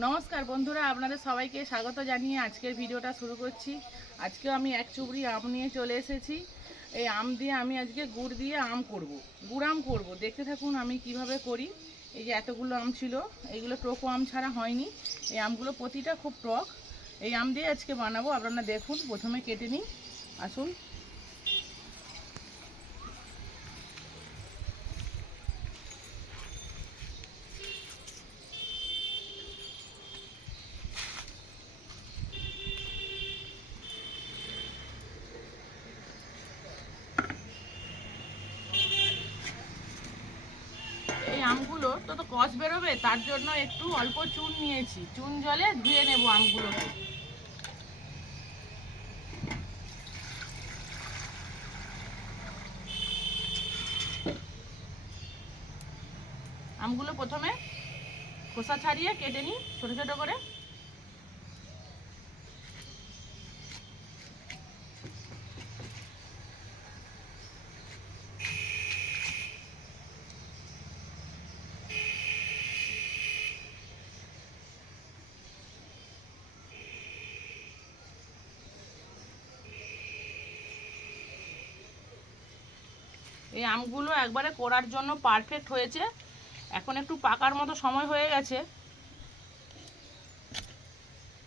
নমস্কার বন্ধুরা, আপনাদের সবাইকে স্বাগত জানিয়ে আজকের ভিডিওটা শুরু করছি। আজকেও আমি এক চুবড়ি আম নিয়ে চলে এসেছি। এই আম দিয়ে আমি আজকে গুড় দিয়ে আম করব, গুড় আম করব। দেখতে থাকুন আমি কিভাবে করি। এই যে এতগুলো আম ছিল, এইগুলো টোকো আম ছাড়া হয়নি। এই আমগুলো প্রতিটা খুব টক। এই আম দিয়ে আজকে বানাবো, আপনারা দেখুন। প্রথমে কেটে নিই, আসুন। এই আমগুলো তো কষ বেরোবে, তার জন্য একটু অল্প চুন নিয়েছি। চুন জলে ধুয়ে নেব আমগুলোকে। আমগুলো প্রথমে খোসা ছাড়িয়ে কেটে নিই ছোট ছোট করে। এই আমগুলো একবারে করার জন্য পারফেক্ট হয়েছে। এখন একটু পাকার মতো সময় হয়ে গেছে।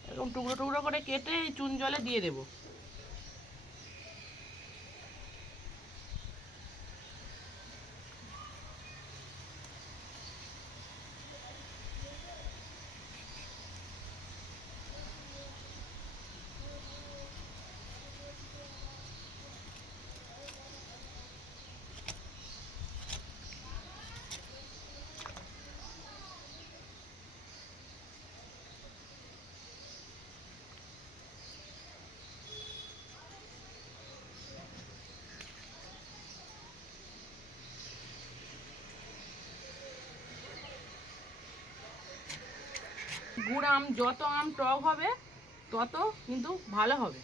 এরকম টুকরো টুকরো করে কেটে এই চুন জলে দিয়ে দেব। গুড় আম, যত আম টক হবে তত কিন্তু ভালো হবে।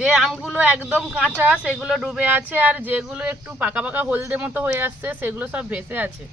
যে আমগুলো একদম কাঁচা সেগুলো ডুবে আছে, আর যেগুলো একটু পাকা পাকা হলদে মতো হয়ে আসছে সেগুলো সব ভেসে আছে।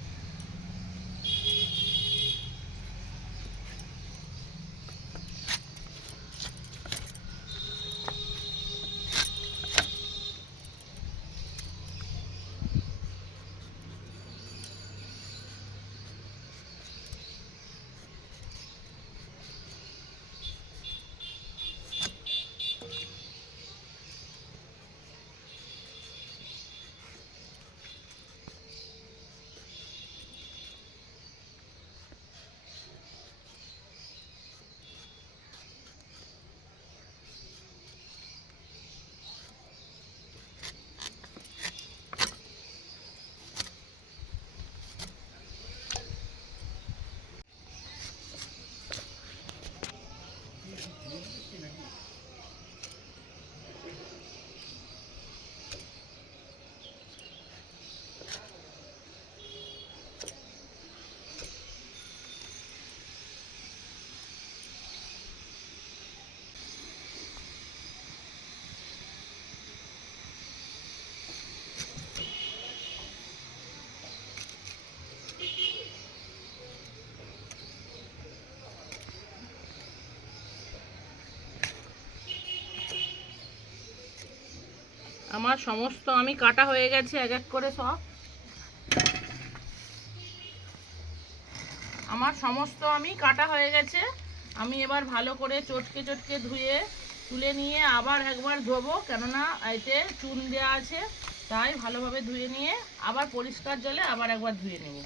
আমার সমস্ত আমি কাটা হয়ে গেছে এক এক করে সব। আমার সমস্ত আমি কাটা হয়ে গেছে। আমি এবার ভালো করে চটকে চটকে ধুয়ে তুলে নিয়ে আবার একবার ধোবো, কেননা এতে চুন দেওয়া আছে, তাই ভালোভাবে ধুয়ে নিয়ে আবার পরিষ্কার জলে আবার একবার ধুয়ে নেব।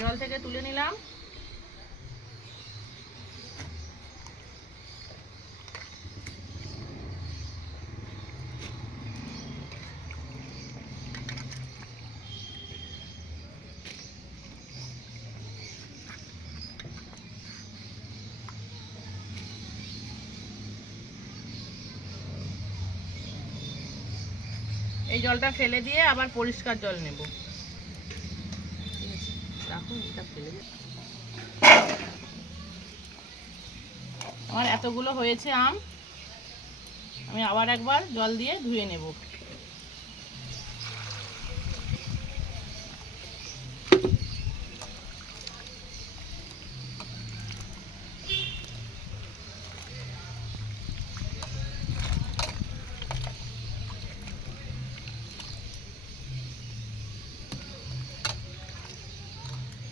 জল থেকে তুলে নিলাম। এই জলটা ফেলে দিয়ে আবার পরিষ্কার জল নেব। আমার এতগুলো হয়েছে আম, আমি আবার একবার জল দিয়ে ধুয়ে নেব।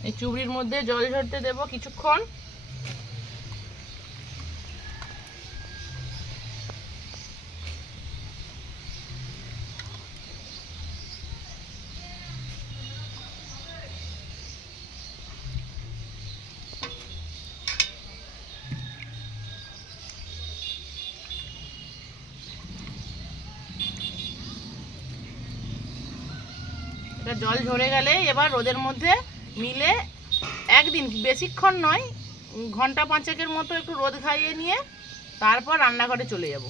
এই চুবড়ির মধ্যে জল ঝরতে দেব কিছুক্ষণ। এটা জল ঝরে গেলে এবার রোদের মধ্যে মিলে একদিন, বেশিক্ষণ নয়, ঘন্টা 5 মতো একটু রোদ খাইয়ে নিয়ে তারপর রান্নাঘরে চলে যাব।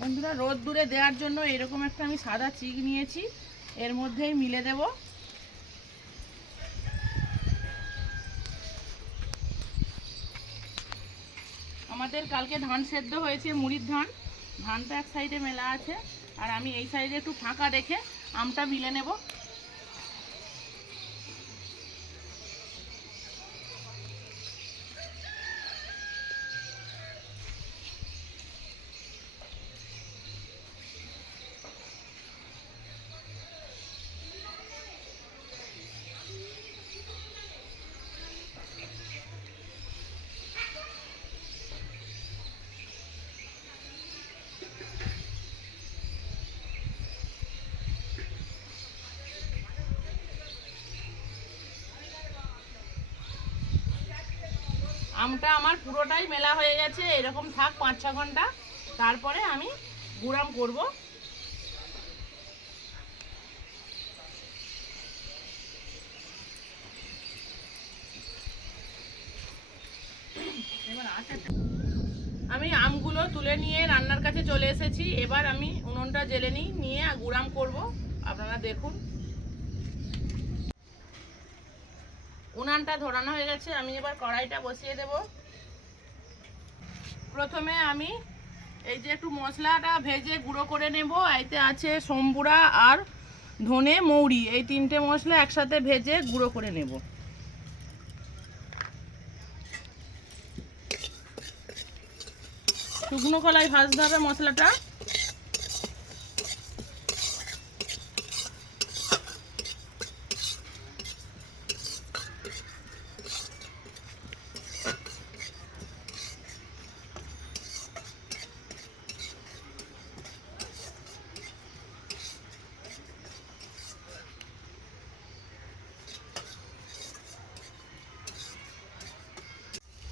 বন্ধুরা, রোদ দূরে দেওয়ার জন্য এরকম একটা আমি সাদা চিক নিয়েছি, এর মধ্যেই মিলে দেব। আমাদের কালকে ধান সেদ্ধ হয়েছে, মুড়ির ধান, ধানটা এক সাইডে মেলা আছে, আর আমি এই সাইডে একটু ফাঁকা রেখে আমটা মিলে নেব। আমটা আমার পুরোটাই মেলা হয়ে গেছে, এরকম থাক 5-6 ঘন্টা, তারপরে আমি গুড়াম করব। আমি আমগুলো তুলে নিয়ে রান্নার কাছে চলে এসেছি। এবার আমি উনুনটা জ্বেলে নিয়ে গুড়াম করব, আপনারা দেখুন। উনানটা ধরানো হয়ে গেছে, আমি এবার কড়াইটা বসিয়ে দেব। প্রথমে আমি এই যে একটু মশলাটা ভেজে গুঁড়ো করে নেব। এতে আছে সম্বুরা আর ধনে মৌরি, এই 3টে মশলা একসাথে ভেজে গুঁড়ো করে নেব। শুকনো কলাই ভাজতে হবে মশলাটা।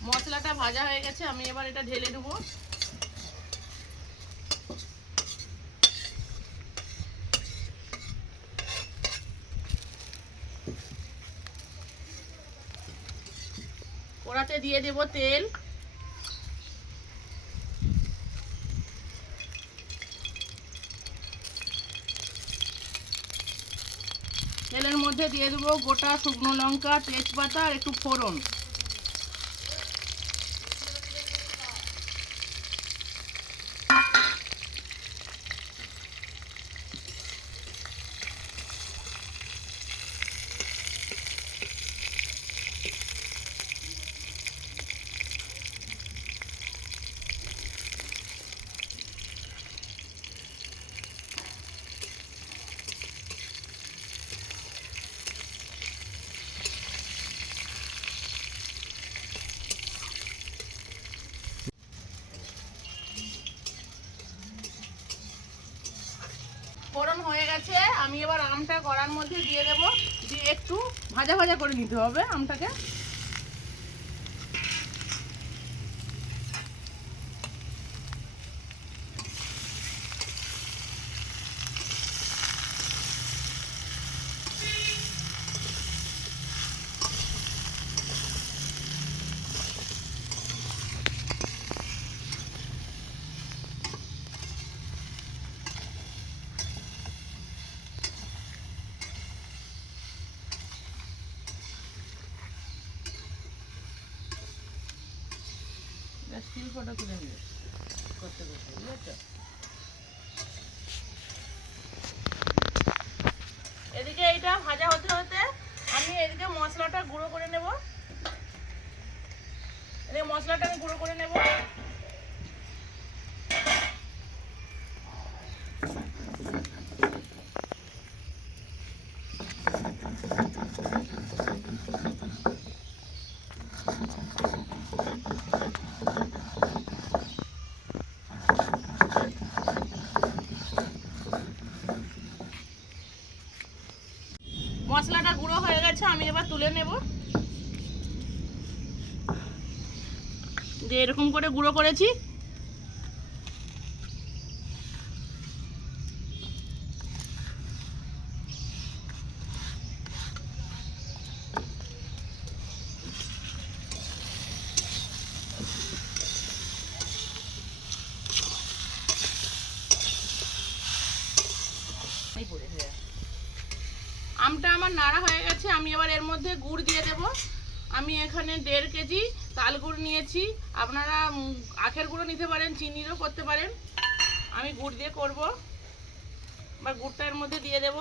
মশলাটা ভাজা হয়ে গেছে, আমি এবার এটা ঢেলে দেব। কড়াতে দিয়ে দেব তেল। তেলের মধ্যে দিয়ে দেবো গোটা শুকনো লঙ্কা, তেজপাতা আর একটু ফোড়ন। আমি এবার আমটা কড়ার মধ্যে দিয়ে দেবো, দিয়ে একটু ভাজা ভাজা করে নিতে হবে আমটাকে। স্টিল ফটো তুলে নিয়ে করতে করতে, বুঝেছো? এদিকে এইটা ভাজা হতে হতে আমি এদিকে মশলাটা গুঁড়ো করে নেব। এদিকে মশলাটা আমি গুঁড়ো করে নেব। মশলাটা গুঁড়ো হয়ে গেছে, আমি এবার তুলে নেব। যে এরকম করে গুঁড়ো করেছি। আমটা আমার নাড়া হয়ে গেছে, আমি এবার এর মধ্যে গুড় দিয়ে দেব। আমি এখানে 1.5 কেজি তাল গুড় নিয়েছি, আপনারা আখের গুঁড়ো নিতে পারেন, চিনিরও করতে পারেন। আমি গুড় দিয়ে করব। এবার গুড়টা এর মধ্যে দিয়ে দেব।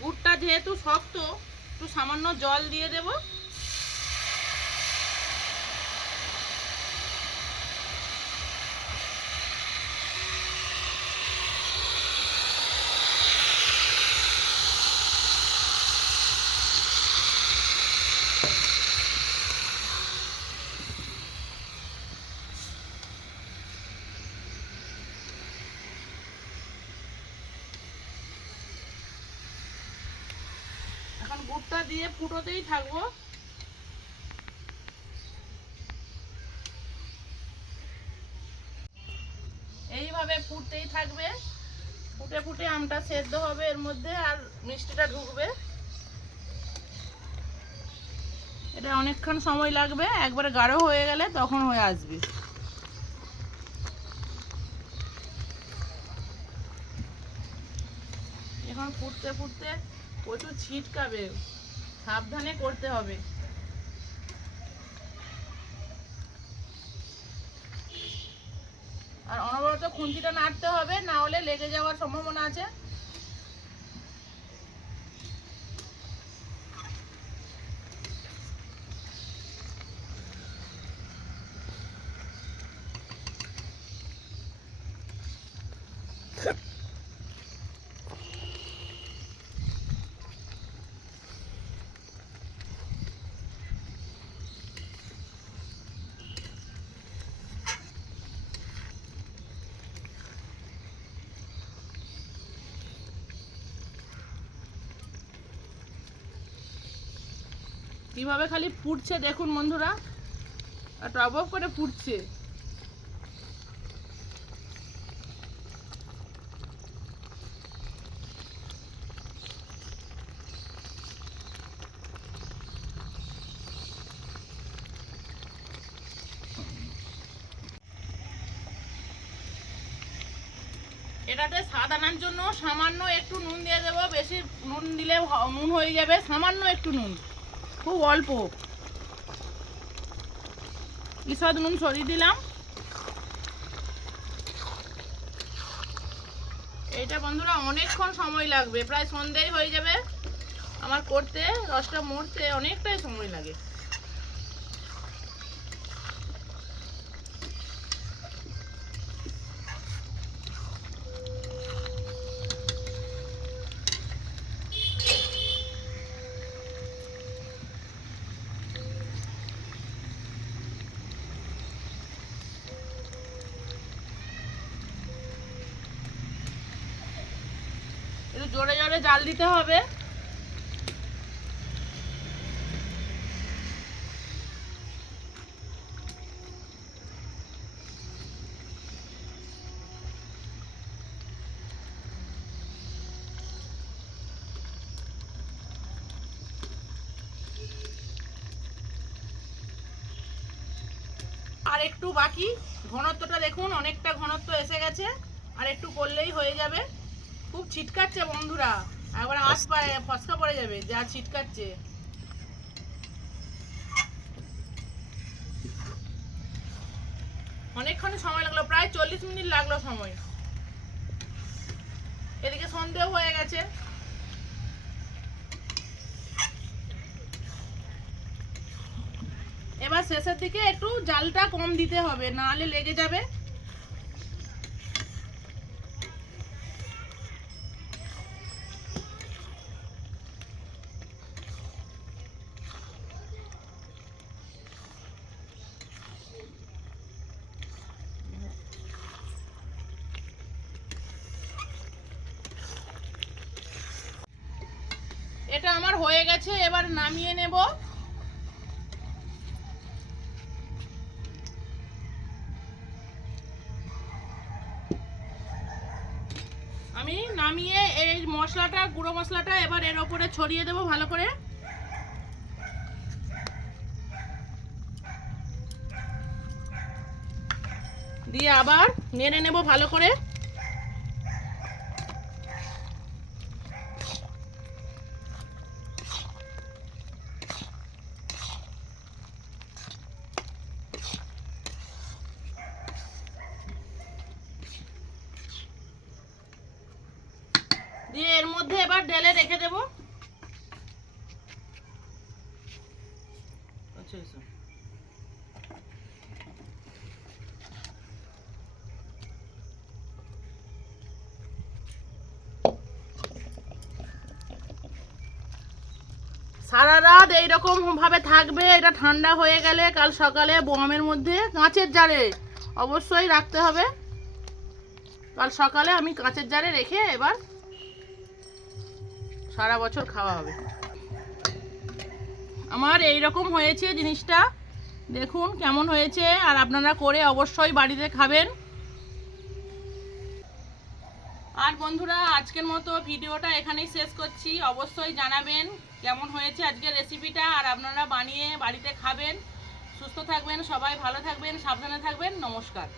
গুড়টা যেহেতু শক্ত, একটু সামান্য জল দিয়ে দেব। এখন গুড়টা দিয়ে ফুটোতেই থাকবো। এইভাবে ফুটতেই থাকবে, ফুটে ফুটে আমটা সেদ্ধ হবে এর মধ্যে, আর মিষ্টিটা ঢুকবে। এটা অনেকক্ষণ সময় লাগবে, একবারে গাঢ় হয়ে গেলে তখন হয়ে আসবে। এখন ফুটতে ফুটতে প্রচুর ছিটকাবে, সাবধানে করতে হবে। আর অনবরত খুন্তিটা নাড়তে হবে, না হলে লেগে যাওয়ার সম্ভাবনা আছে। কিভাবে খালি ফুটছে দেখুন বন্ধুরা, আর টপ অফ করে ফুটছে। এটাতে স্বাদ আনার জন্য সামান্য একটু নুন দিয়ে দেবো। বেশি নুন দিলে নুন হয়ে যাবে, সামান্য একটু নুন, খুব অল্প ঈষৎ নুন ছড়িয়ে দিলাম। এইটা বন্ধুরা অনেকক্ষণ সময় লাগবে, প্রায় সন্ধ্যেই হয়ে যাবে আমার করতে। রসটা মরতে অনেকটাই সময় লাগে। জোরে জোরে জাল দিতে হবে। আর একটু বাকি, ঘনত্বটা দেখুন অনেকটা ঘনত্ব এসে গেছে, আর একটু করলেই হয়ে যাবে। খুব ছিটকাচ্ছে বন্ধুরা, একবার হাত পায়ে ফসকা পড়ে যাবে যা ছিটকাচ্ছে। অনেকক্ষণ সময় লাগলো, প্রায় 40 মিনিট লাগলো সময়। এদিকে সন্দেহ হয়ে গেছে। এবার শেষের দিকে একটু জালটা কম দিতে হবে, নাহলে লেগে যাবে। এটা আমার হয়ে গেছে, এবার নামিয়ে নেব। আমি নামিয়ে এই মশলাটা, গুঁড়ো মশলাটা এবার এর ওপরে ছড়িয়ে দেব ভালো করে। দিয়ে আবার নেড়ে নেব ভালো করে। দিয়ে এর মধ্যে এবার ঢেলে রেখে দেব। সারা রাত এইরকম ভাবে থাকবে। এটা ঠান্ডা হয়ে গেলে কাল সকালে বোয়ামের মধ্যে, কাঁচের জারে অবশ্যই রাখতে হবে। কাল সকালে আমি কাঁচের জারে রেখে এবার সারা বছর খাওয়া হবে। আমার এই রকম হয়েছে জিনিসটা, দেখুন কেমন হয়েছে। আর আপনারা করে অবশ্যই বাড়িতে খাবেন। আর বন্ধুরা, আজকের মতো ভিডিওটা এখানেই শেষ করছি। অবশ্যই জানাবেন কেমন হয়েছে আজকের রেসিপিটা, আর আপনারা বানিয়ে বাড়িতে খাবেন। সুস্থ থাকবেন, সবাই ভালো থাকবেন, সাবধানে থাকবেন। নমস্কার।